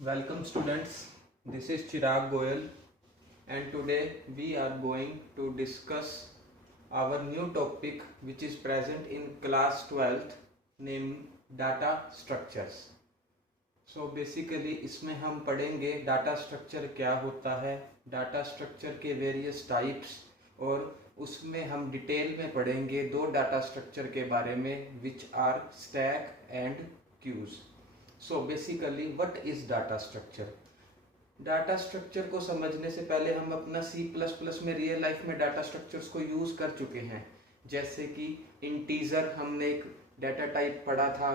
Welcome students, this is Chirag Goyal and today we are going to discuss our new topic which is present in class 12th named data structures. So basically इसमें हम पढ़ेंगे data structure क्या होता है, data structure के various types और उसमें हम डिटेल में पढ़ेंगे दो डाटा स्ट्रक्चर के बारे में which are stack and queues. So basically what is data structure. Data structure को समझने से पहले हम अपना C++ में रियल लाइफ में डाटा स्ट्रक्चर्स को यूज कर चुके हैं. जैसे कि इंटीजर हमने एक डाटा टाइप पढ़ा था,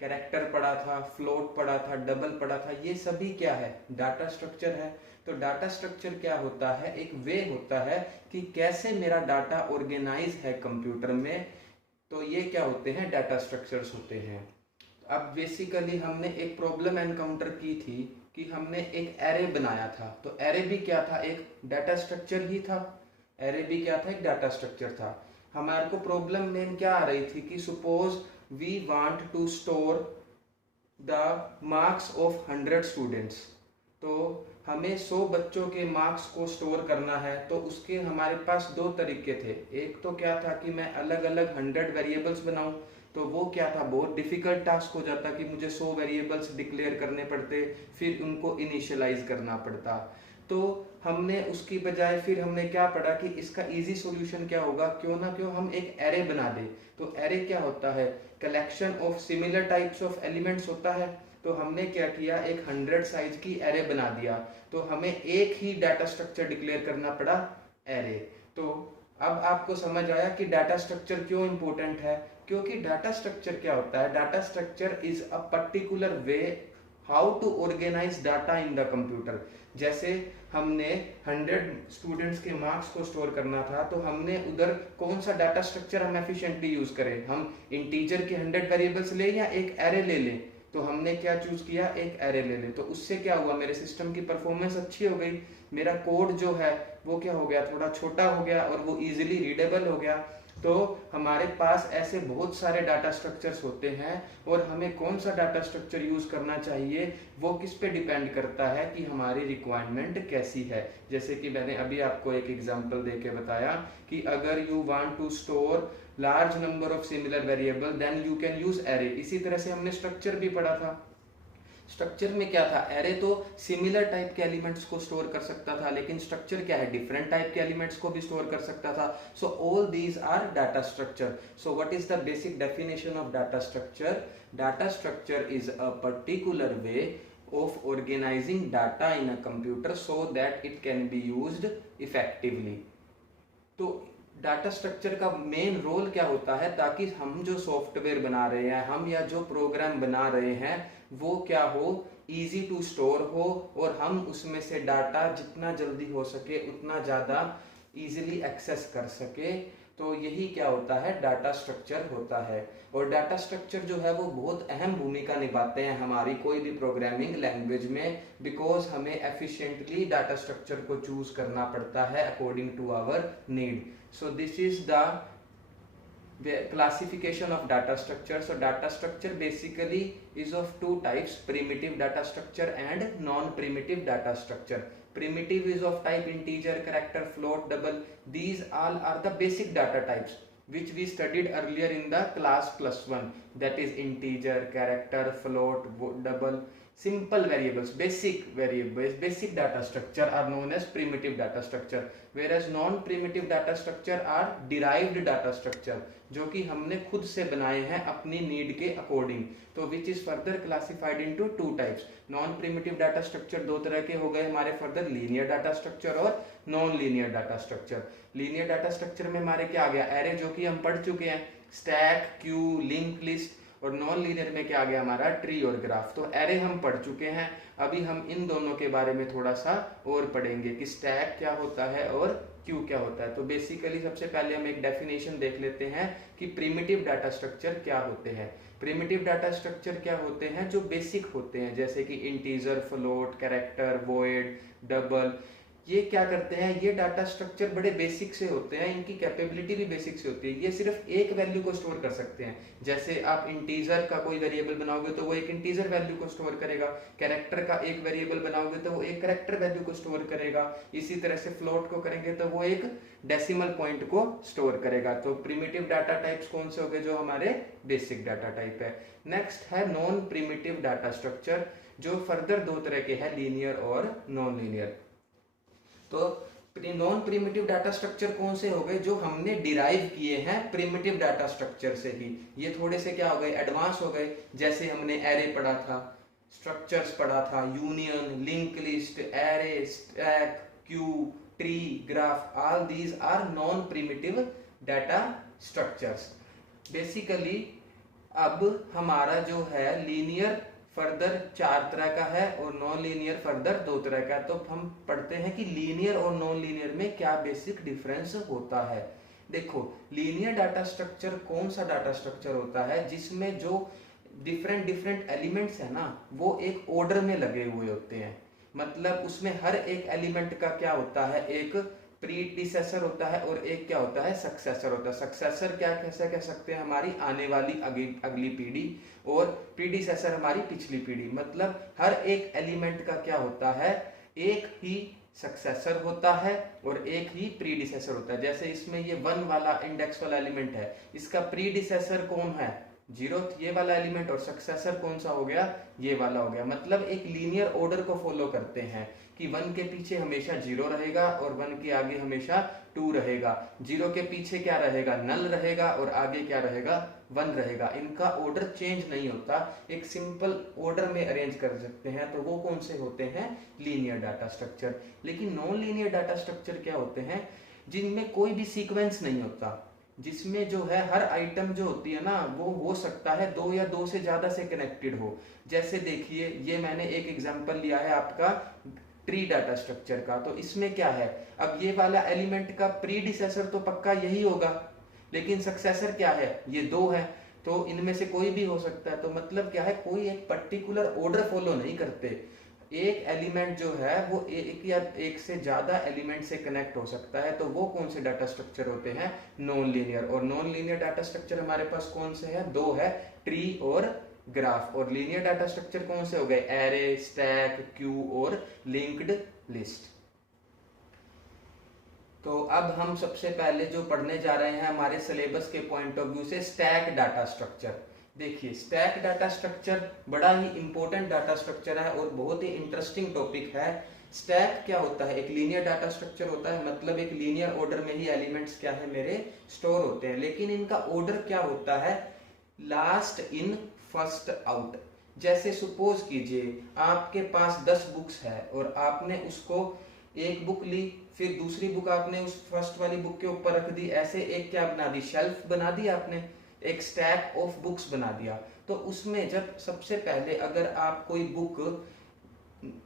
कैरेक्टर पढ़ा था, फ्लोट पढ़ा था, डबल पढ़ा था. ये सभी क्या है, डाटा स्ट्रक्चर है. तो डाटा स्ट्रक्चर क्या होता है, एक वे होता है कि कैसे मेरा डाटा ऑर्गेनाइज है कंप्यूटर में. तो ये क्या होते हैं, डाटा स्ट्रक्चर्स होते हैं. अब बेसिकली हमने एक प्रॉब्लम एनकाउंटर की थी कि हमने एक एरे बनाया था. तो एरे भी क्या था, एक डाटा स्ट्रक्चर ही था. एरे भी क्या था, एक डाटा स्ट्रक्चर था. हमारे को प्रॉब्लम में क्या आ रही थी कि suppose we want to store the marks of 100 students. तो हमें 100 बच्चों के मार्क्स को स्टोर करना है. तो उसके हमारे पास दो तरीके थे. एक तो क्या था कि मैं अलग अलग 100 वेरिएबल्स बनाऊं. तो वो क्या था, बहुत डिफिकल्ट टास्क हो जाता कि मुझे 100 वेरिएबल्स डिक्लेयर करने पड़ते, फिर उनको इनिशियलाइज करना पड़ता. तो हमने उसकी बजाय फिर हमने क्या पढ़ा कि इसका इजी सॉल्यूशन क्या होगा, क्यों ना क्यों हम एक एरे बना दे. तो एरे क्या होता है, collection of similar types of elements होता है. तो हमने क्या किया, एक 100 साइज की एरे बना दिया. तो हमें एक ही डाटा स्ट्रक्चर डिक्लेयर करना पड़ा, एरे. तो अब आपको समझ आया कि डाटा स्ट्रक्चर क्यों इंपॉर्टेंट है. क्योंकि डाटा स्ट्रक्चर क्या होता है, data structure is a particular way how to organise data in the computer. जैसे हमने 100 स्टूडेंट्स के मार्क्स को स्टोर करना था, तो हमने उधर कौन सा डाटा स्ट्रक्चर हम एफिशिएंटली यूज करें, हम इंटीजर के 100 वेरिएबल्स ले या एक एरे ले लें. तो हमने क्या चूज किया, एक एरे ले ले. तो उससे क्या हुआ, मेरे सिस्टम की परफॉर्मेंस अच्छी हो गई. मेरा कोड जो है वो क्या हो गया, थोड़ा छोटा हो गया और वो इजीली रीडेबल हो गया. तो हमारे पास ऐसे बहुत सारे डाटा स्ट्रक्चर्स होते हैं और हमें कौन सा डाटा स्ट्रक्चर यूज करना चाहिए वो किस पे डिपेंड करता है कि हमारी रिक्वायरमेंट कैसी है. जैसे कि मैंने अभी आपको एक एग्जांपल देके बताया कि अगर you want to store large number of similar variable then you can use array. इसी तरह से हमने स्ट्रक्चर भी पढ़ा था. स्ट्रक्चर में क्या था, एरे तो सिमिलर टाइप के एलिमेंट्स को स्टोर कर सकता था, लेकिन स्ट्रक्चर क्या है, डिफरेंट टाइप के एलिमेंट्स को भी स्टोर कर सकता था. So all these are data structure. So what is the basic definition of data structure. Data structure is a particular way of organizing data in a computer so that it can be used effectively. तो data structure का main role क्या होता है, ताकि हम जो software बना रहे हैं, हम या जो प्रोग्राम बना रहे हैं, वो क्या हो, इजी टू स्टोर हो और हम उसमें से डाटा जितना जल्दी हो सके उतना ज़्यादा इजीली एक्सेस कर सके. तो यही क्या होता है, डाटा स्ट्रक्चर होता है. और डाटा स्ट्रक्चर जो है वो बहुत अहम भूमिका निभाते हैं हमारी कोई भी प्रोग्रामिंग लैंग्वेज में, बिकॉज हमें एफिशिएंटली डाटा स्ट्रक्चर को चूज करना पड़ता है according to our need. So this is the classification of data structure. So data structure basically is of two types, primitive data structure and non-primitive data structure. Primitive is of type integer, character, float, double. These all are the basic data types which we studied earlier in the class +1, that is integer, character, float, double. Simple variables, basic data structure are known as primitive data structure, whereas non-primitive data structure are derived data structure, जो कि हमने खुद से बनाए हैं अपनी need के according. तो which is further classified into two types. Non primitive data structure दो तरह के हो गए हमारे फर्दर, लीनियर डाटा स्ट्रक्चर और non linear data structure. Linear data structure में हमारे क्या आ गया, एरे जो कि हम पढ़ चुके हैं, स्टैक, क्यू, लिंक लिस्ट. और नॉन लीनियर में क्या आ गया हमारा, ट्री और ग्राफ. तो एरे हम पढ़ चुके हैं. अभी हम इन दोनों के बारे में थोड़ा सा और पढ़ेंगे कि स्टैक क्या होता है और क्यू क्या होता है. तो बेसिकली सबसे पहले हम एक डेफिनेशन देख लेते हैं कि प्रिमिटिव डाटा स्ट्रक्चर क्या होते हैं. प्रिमिटिव डाटा स्ट्रक्चर क्या होते हैं, जो बेसिक होते हैं, जैसे कि integer, float, character, void, double. ये क्या करते हैं, ये डाटा स्ट्रक्चर बड़े बेसिक से होते हैं, इनकी कैपेबिलिटी भी बेसिक से होती है। ये सिर्फ एक वैल्यू को स्टोर कर सकते हैं। जैसे आप इंटीजर का कोई वेरिएबल बनाओगे तो वो एक इंटीजर वैल्यू को स्टोर करेगा, कैरेक्टर का एक वेरिएबल बनाओगे तो वो एक कैरेक्टर वैल्यू को स्टोर करेगा, इसी तरह से फ्लोट को करेंगे तो वो एक डेसिमल पॉइंट को स्टोर करेगा। तो प्रिमिटिव डाटा टाइप्स कौन से हो गए, जो हमारे बेसिक डाटा टाइप है। नेक्स्ट है नॉन प्रिमिटिव डाटा स्ट्रक्चर, जो फर्दर दो तरह के हैं, लीनियर और नॉन लीनियर। तो नॉन प्रिमिटिव डाटा स्ट्रक्चर कौन से हो गए, जो हमने डिराइव किए हैं प्रिमिटिव डाटा स्ट्रक्चर से ही। ये थोड़े से क्या हो गए, एडवांस हो गए। जैसे हमने एरे पढ़ा था, स्ट्रक्चर्स पढ़ा था, union, link list, array, stack, queue, tree, graph, all these are non primitive data structures. Basically अब हमारा जो है लीनियर फर्दर 4 तरह का है और नॉन लीनियर फर्दर 2 तरह का है। तो हम पढ़ते हैं कि लीनियर और नॉन लीनियर में क्या बेसिक डिफरेंस होता है। देखो, लीनियर डाटा स्ट्रक्चर कौन सा डाटा स्ट्रक्चर होता है, जिसमें जो डिफरेंट एलिमेंट्स है ना, वो एक ऑर्डर में लगे हुए होते हैं। मतलब उसमें हर एक एलिमेंट का क्या होता है, एक प्रीडिसेसर होता है और एक क्या होता है, सक्सेसर होता है। सक्सेसर क्या कैसे कह सकते हैं, हमारी आने वाली अगली पीढ़ी, और प्रीडिसेसर हमारी पिछली पीढ़ी। मतलब हर एक एलिमेंट का क्या होता है, एक ही सक्सेसर होता है और एक ही प्रीडिसेसर होता है। जैसे इसमें ये 1 वाला इंडेक्स वाला एलिमेंट है, इसका प्रीडिसेसर कौन है, 0th ये वाला एलिमेंट, और सक्सेसर कौन सा हो गया, ये वाला हो गया। मतलब एक लीनियर ऑर्डर को फॉलो करते हैं कि 1 के पीछे हमेशा 0 रहेगा और 1 के आगे हमेशा 2 रहेगा, 0 के पीछे क्या रहेगा, नल रहेगा, और आगे क्या रहेगा, 1 रहेगा। इनका ऑर्डर चेंज नहीं होता, एक सिंपल ऑर्डर में अरेंज कर सकते हैं। तो वो कौन से होते हैं, लीनियर डाटा स्ट्रक्चर। लेकिन नॉन लीनियर डाटा स्ट्रक्चर क्या होते हैं, जिनमें कोई भी सीक्वेंस नहीं होता, जिसमें जो है हर आइटम जो होती है ना, वो हो सकता है 2 या 2 से ज्यादा से कनेक्टेड हो। जैसे देखिए, ये मैंने एक एग्जांपल लिया है आपका ट्री डाटा स्ट्रक्चर का। तो इसमें क्या है, अब ये वाला एलिमेंट का प्रीडिसेसर तो पक्का यही होगा, लेकिन सक्सेसर क्या है, ये 2 है। तो इनमें से कोई भी हो सकता है। तो मतलब क्या है, कोई एक पर्टिकुलर ऑर्डर फॉलो नहीं करते। एक एलिमेंट जो है वो एक या एक से ज्यादा एलिमेंट से कनेक्ट हो सकता है। तो वो कौन से डाटा स्ट्रक्चर होते हैं, नॉन लीनियर। और नॉन लीनियर डाटा स्ट्रक्चर हमारे पास कौन से हैं, 2 है, ट्री और ग्राफ। और लीनियर डाटा स्ट्रक्चर कौन से हो गए, एरे, स्टैक, क्यू और लिंक्ड लिस्ट। तो अब हम सबसे पहले जो पढ़ने जा रहे हैं हमारे सिलेबस के पॉइंट ऑफ व्यू से, स्टैक डाटा स्ट्रक्चर। देखिए, स्टैक डाटा स्ट्रक्चर बड़ा ही इंपॉर्टेंट डाटा स्ट्रक्चर है और बहुत ही इंटरेस्टिंग टॉपिक है। स्टैक क्या होता है, एक लीनियर डाटा स्ट्रक्चर होता है, मतलब एक लीनियर ऑर्डर में ही एलिमेंट्स क्या है मेरे स्टोर होते हैं। लेकिन इनका ऑर्डर क्या होता है, लास्ट इन फर्स्ट आउट। जैसे सपोज कीजिए आपके पास 10 बुक्स है और आपने उसको एक बुक ली, फिर दूसरी बुक आपने उस फर्स्ट वाली बुक के ऊपर रख दी, ऐसे एक क्या बना दी, शेल्फ बना दी आपने, एक स्टैक ऑफ बुक्स बना दिया। तो उसमें जब सबसे पहले अगर आप कोई बुक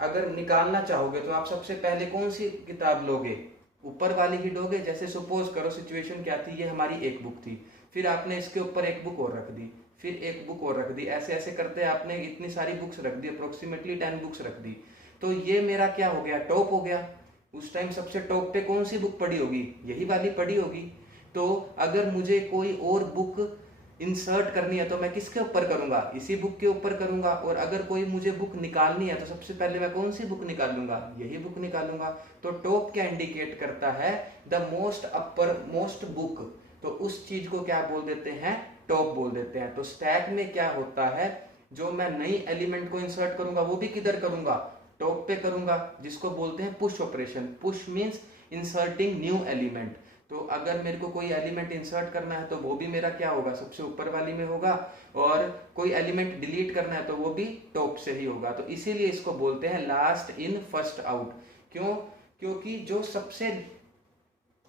अगर निकालना चाहोगे तो आप सबसे पहले कौन सी किताब लोगे, ऊपर वाली ही लोगे। जैसे सपोज करो सिचुएशन क्या थी, ये हमारी एक बुक थी, फिर आपने इसके ऊपर एक बुक और रख दी, फिर एक बुक और रख दी, ऐसे ऐसे करते आपने इतनी सारी बुक्स रख दी, अप्रोक्सीमेटली 10 बुक्स रख दी। तो ये मेरा क्या हो गया, टॉप हो गया। उस टाइम सबसे टॉप पे कौन सी बुक पड़ी होगी, यही वाली पड़ी होगी। तो अगर मुझे कोई और बुक इंसर्ट करनी है तो मैं किसके ऊपर करूंगा, इसी बुक के ऊपर करूंगा। और अगर कोई मुझे बुक निकालनी है तो सबसे पहले मैं कौन सी बुक निकालूंगा, यही बुक निकालूंगा। तो टॉप क्या इंडिकेट करता है, the most upper most book. तो उस चीज को क्या बोल देते हैं, टॉप बोल देते हैं। तो स्टैक में क्या होता है, जो मैं नई एलिमेंट को इंसर्ट करूंगा वो भी किधर करूंगा, टॉप पे करूंगा, जिसको बोलते हैं push operation. Push means inserting new element. तो अगर मेरे को कोई एलिमेंट इंसर्ट करना है तो वो भी मेरा क्या होगा, सबसे ऊपर वाली में होगा, और कोई एलिमेंट डिलीट करना है तो वो भी टॉप से ही होगा। तो इसीलिए इसको बोलते हैं लास्ट इन फर्स्ट आउट। क्यों, क्योंकि जो सबसे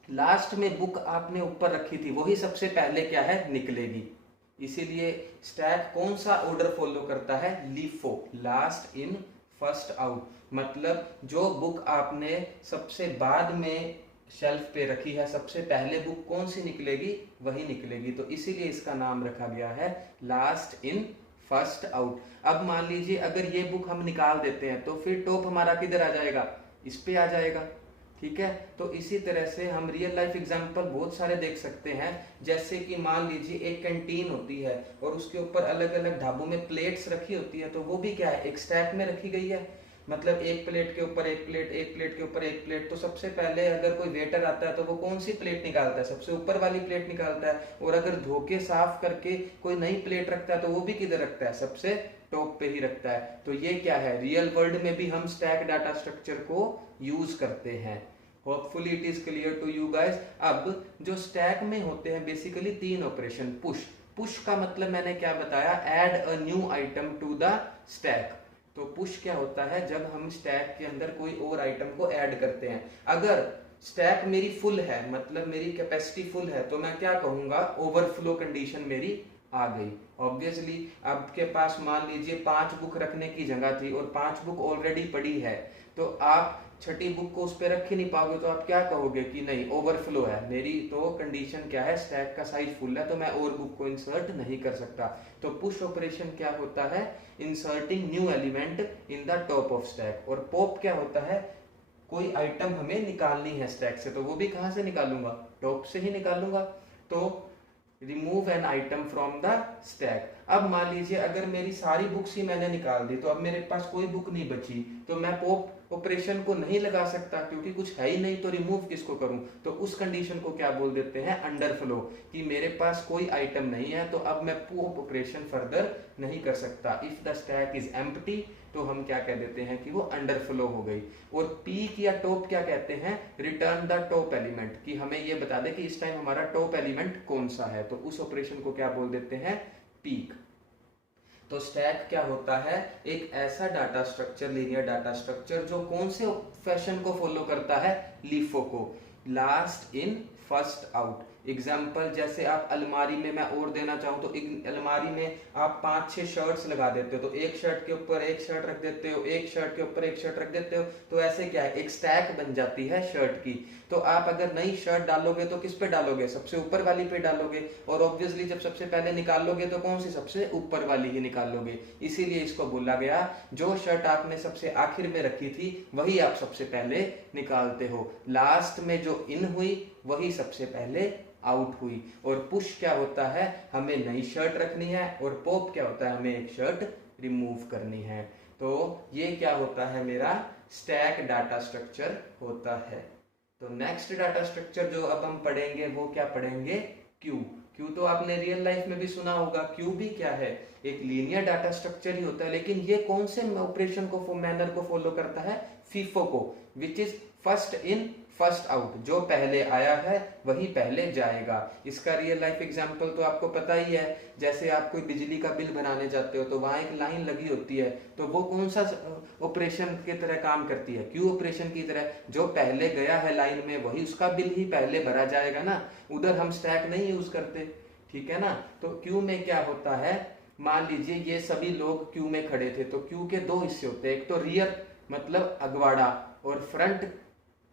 लास्ट में बुक आपने ऊपर रखी थी वही सबसे पहले क्या है, निकलेगी। इसीलिए स्टैक कौन सा ऑर्डर फॉलो करता है, LIFO, last in first out. मतलब जो बुक आपने सबसे बाद में शेल्फ पे रखी है, सबसे पहले बुक कौन सी निकलेगी, वही निकलेगी। तो इसीलिए इसका नाम रखा गया है लास्ट इन फर्स्ट आउट। अब मान लीजिए अगर ये बुक हम निकाल देते हैं तो फिर टॉप हमारा किधर आ जाएगा, इस पे आ जाएगा। ठीक है। तो इसी तरह से हम रियल लाइफ एग्जांपल बहुत सारे देख सकते हैं, जैसे कि मान लीजिए एक कैंटीन होती है और उसके ऊपर अलग अलग ढाबों में प्लेट्स रखी होती है, तो वो भी क्या है, एक स्टैक में रखी गई है। मतलब एक प्लेट के ऊपर एक प्लेट, एक प्लेट के ऊपर एक प्लेट। तो सबसे पहले अगर कोई वेटर आता है तो वो कौन सी प्लेट निकालता है, सबसे ऊपर वाली प्लेट निकालता है। और अगर धो के साफ करके कोई नई प्लेट रखता है तो वो भी किधर रखता है, सबसे टॉप पे ही रखता है। तो ये क्या है, रियल वर्ल्ड में भी हम स्टैक डाटा स्ट्रक्चर को यूज करते हैं। Hopefully it is clear to you guys. अब जो स्टैक में होते हैं बेसिकली 3 ऑपरेशन। पुश, पुश का मतलब मैंने क्या बताया, add a new item to the stack. तो पुश क्या होता है, जब हम स्टैक के अंदर कोई और आइटम को ऐड करते हैं। अगर स्टैक मेरी फुल है, मतलब मेरी कैपेसिटी फुल है, तो मैं क्या कहूंगा, ओवरफ्लो कंडीशन मेरी आ गई। ऑब्वियसली आपके पास मान लीजिए 5 बुक रखने की जगह थी और 5 बुक ऑलरेडी पड़ी है, तो आप छठी बुक को उस पर रख ही नहीं पाओगे। तो आप क्या कहोगे कि नहीं, ओवरफ्लो है मेरी, तो कंडीशन क्या है, स्टैक का साइज फुल है, तो मैं और बुक को इंसर्ट नहीं कर सकता। तो पुश ऑपरेशन क्या होता है, inserting new element in the top of stack. और पॉप क्या होता है, कोई आइटम हमें निकालनी है स्टैक से, तो वो भी कहां से निकालूंगा, टॉप से ही निकालूंगा। तो remove an item from the stack. अब मान लीजिए अगर मेरी सारी बुक्स ही मैंने निकाल दी, तो अब मेरे पास कोई बुक नहीं बची, तो मैं पॉप ऑपरेशन को नहीं लगा सकता क्योंकि कुछ है ही नहीं, तो रिमूव किसको करूं। तो उस कंडीशन को क्या बोल देते हैं, अंडरफ्लो, कि मेरे पास कोई आइटम नहीं है, तो अब मैं पॉप ऑपरेशन फर्दर नहीं कर सकता। If the stack is empty, तो हम क्या कह देते हैं कि वो अंडरफ्लो हो गई। और पीक या टॉप क्या कहते हैं, रिटर्न द टॉप एलिमेंट, कि हमें ये बता दे कि इस टाइम हमारा टॉप एलिमेंट कौन सा है, तो उस ऑपरेशन को क्या बोल देते हैं, पीक। तो स्टैक क्या होता है, एक ऐसा data structure, linear data structure, जो कौन से फैशन को फॉलो करता है, लीफो को, last in first out. Example, जैसे आप अलमारी में मैं और देना चाहूं तो अलमारी में आप 5-6 शर्ट्स लगा देते हो, तो एक शर्ट के ऊपर एक शर्ट रख देते हो, एक शर्ट के ऊपर एक शर्ट रख देते हो, तो ऐसे क्या है, एक स्टैक बन जाती है शर्ट की। तो आप अगर नई शर्ट डालोगे तो किस पे डालोगे, सबसे ऊपर वाली पे डालोगे, और ऑब्वियसली जब सबसे पहले निकालोगे तो कौन सी, सबसे ऊपर वाली ही निकालोगे। इसीलिए इसको बोला गया, जो शर्ट आपने सबसे आखिर में रखी थी वही आप सबसे पहले निकालते हो, लास्ट में जो इन हुई वही सबसे पहले आउट हुई। और पुश क्या होता है, हमें नई शर्ट रखनी है, और पॉप क्या होता है, हमें एक शर्ट रिमूव करनी है। तो ये क्या होता है, मेरा स्टैक डाटा स्ट्रक्चर होता है। तो नेक्स्ट डाटा स्ट्रक्चर जो अब हम पढ़ेंगे वो क्या पढ़ेंगे, क्यू। क्यू तो आपने रियल लाइफ में भी सुना होगा। क्यू भी क्या है, एक लीनियर डाटा स्ट्रक्चर ही होता है, लेकिन ये कौन से ऑपरेशन को, मैनर को फॉलो करता है, फीफो को, which is first in first out. जो पहले आया है वही पहले जाएगा। इसका रियल लाइफ एग्जांपल तो आपको पता ही है, जैसे आप कोई बिजली का बिल बनाने जाते हो तो वहां एक लाइन लगी होती है, तो वो कौन सा ऑपरेशन की तरह काम करती है, क्यू ऑपरेशन की तरह। जो पहले गया है लाइन में वही उसका बिल ही पहले भरा जाएगा ना, उधर हम स्टैक नहीं यूज करते, ठीक है ना। तो क्यू में क्या होता है, मान लीजिए ये सभी लोग क्यू में खड़े थे, तो क्यू के 2 हिस्से होते हैं, एक तो रियर मतलब अगवाड़ा, और फ्रंट।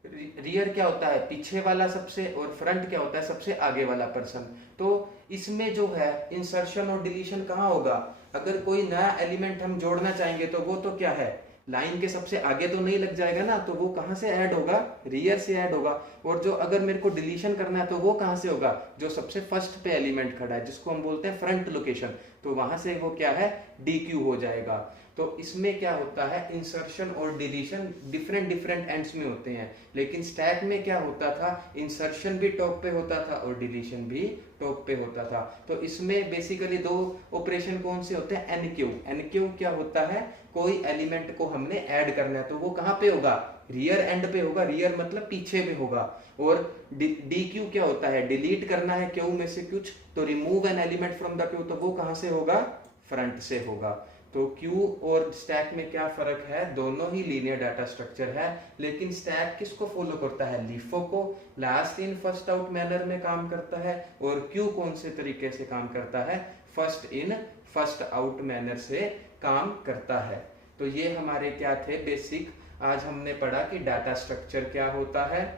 रियर क्या होता है, पीछे वाला सबसे, और फ्रंट क्या होता है, सबसे आगे वाला पर्सन। तो इसमें जो है इंसर्शन और डिलीशन कहाँ होगा, अगर कोई नया एलिमेंट हम जोड़ना चाहेंगे तो वो तो क्या है, लाइन के सबसे आगे तो नहीं लग जाएगा ना, तो वो कहां से ऐड होगा, रियर से ऐड होगा। और जो अगर मेरे को डिलीशन करना है तो वो कहां से होगा, जो सबसे फर्स्ट पे एलिमेंट खड़ा है, जिसको हम बोलते हैं फ्रंट लोकेशन, तो वहां से वो क्या है, DQ हो जाएगा। तो इसमें क्या होता है, इंसर्शन और डिलीशन डिफरेंट एंड्स में होते हैं, लेकिन स्टैक में क्या होता था, इंसर्शन भी टॉप पे होता था और डिलीशन भी टॉप पे होता था। तो इसमें बेसिकली 2 ऑपरेशन कौन से होते हैं, एनक्यू। एनक्यू क्या होता है, कोई एलिमेंट को हमने ऐड करना है तो वो कहां पे होगा, रियर एंड पे होगा, रियर मतलब पीछे में होगा। और DQ क्या होता है, डिलीट करना है क्यू में से कुछ, तो remove an element from the Q, तो वो कहां से होगा, फ्रंट से होगा। तो क्यू और स्टैक में क्या फर्क है, दोनों ही लीनियर डाटा स्ट्रक्चर है, लेकिन स्टैक किसको फॉलो करता है, लीफो को, last in first out manner में काम करता है। और क्यू कौन से तरीके से काम करता है, first in first out manner से काम करता है। तो ये हमारे क्या थे बेसिक, आज हमने पढ़ा कि डाटा स्ट्रक्चर क्या होता है,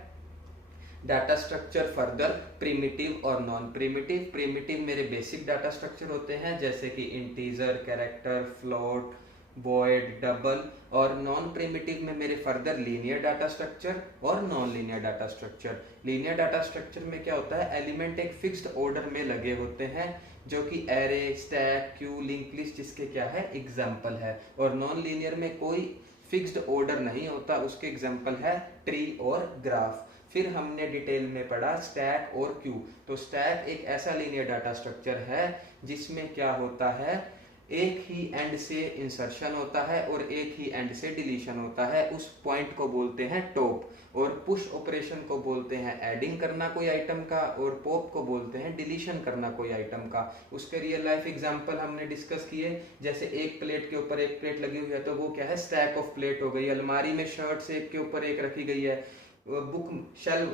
डाटा स्ट्रक्चर फर्दर प्रिमिटिव और नॉन प्रिमिटिव। प्रिमिटिव मेरे बेसिक डाटा स्ट्रक्चर होते हैं, जैसे कि integer, character, float, void, double, और नॉन प्रिमिटिव में मेरे फर्दर लीनियर डाटा स्ट्रक्चर और non linear data structure. Linear data structure में क्या होता है, एलिमेंट एक फिक्स्ड ऑर्डर में लगे होते हैं, जो कि array, stack, Q, link list जिसके क्या है एग्जाम्पल है। और नॉन लीनियर में कोई फिक्स्ड ऑर्डर नहीं होता, उसके एग्जाम्पल है ट्री और ग्राफ। फिर हमने डिटेल में पढ़ा स्टैक और क्यू। तो स्टैक एक ऐसा लीनियर डाटा स्ट्रक्चर है जिसमें क्या होता है, एक ही एंड से इंसर्शन होता है और एक ही एंड से डिलीशन होता है। उस पॉइंट को बोलते हैं टॉप, और पुश ऑपरेशन को बोलते हैं एडिंग करना कोई आइटम का, और पॉप को बोलते हैं डिलीशन करना कोई आइटम का। उसके रियल लाइफ एग्जांपल हमने डिस्कस किए, जैसे एक प्लेट के ऊपर एक प्लेट लगी हुई है तो वो क्या है, स्टैक ऑफ प्लेट हो गई। अलमारी में शर्ट्स एक के ऊपर एक रखी गई है, बुक शेल्फ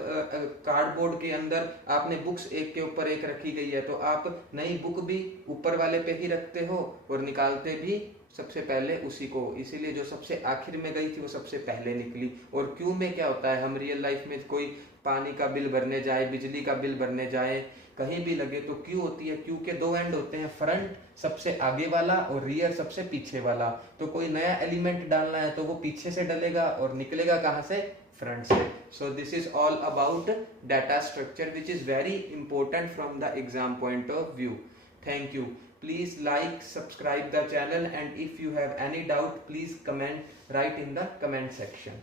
कार्डबोर्ड के अंदर आपने बुक्स एक के ऊपर एक रखी गई है, तो आप नई बुक भी ऊपर वाले पे ही रखते हो और निकालते भी सबसे पहले उसी को, इसीलिए जो सबसे आखिर में गई थी वो सबसे पहले निकली। और क्यू में क्या होता है, हम रियल लाइफ में कोई पानी का बिल भरने जाए, बिजली का बिल भरने जाए, कहीं भी लगे तो क्यू होती है। क्यू के दो एंड होते हैं, फ्रंट सबसे आगे वाला और रियर सबसे पीछे वाला। तो कोई नया एलिमेंट डालना है तो वो पीछे से डलेगा और निकलेगा कहाँ से, फ्रंट से। So this is all about data structure, which is very important from the exam point of view. Thank you. Please like, subscribe the channel, and if you have any doubt, please comment, write in the comment section.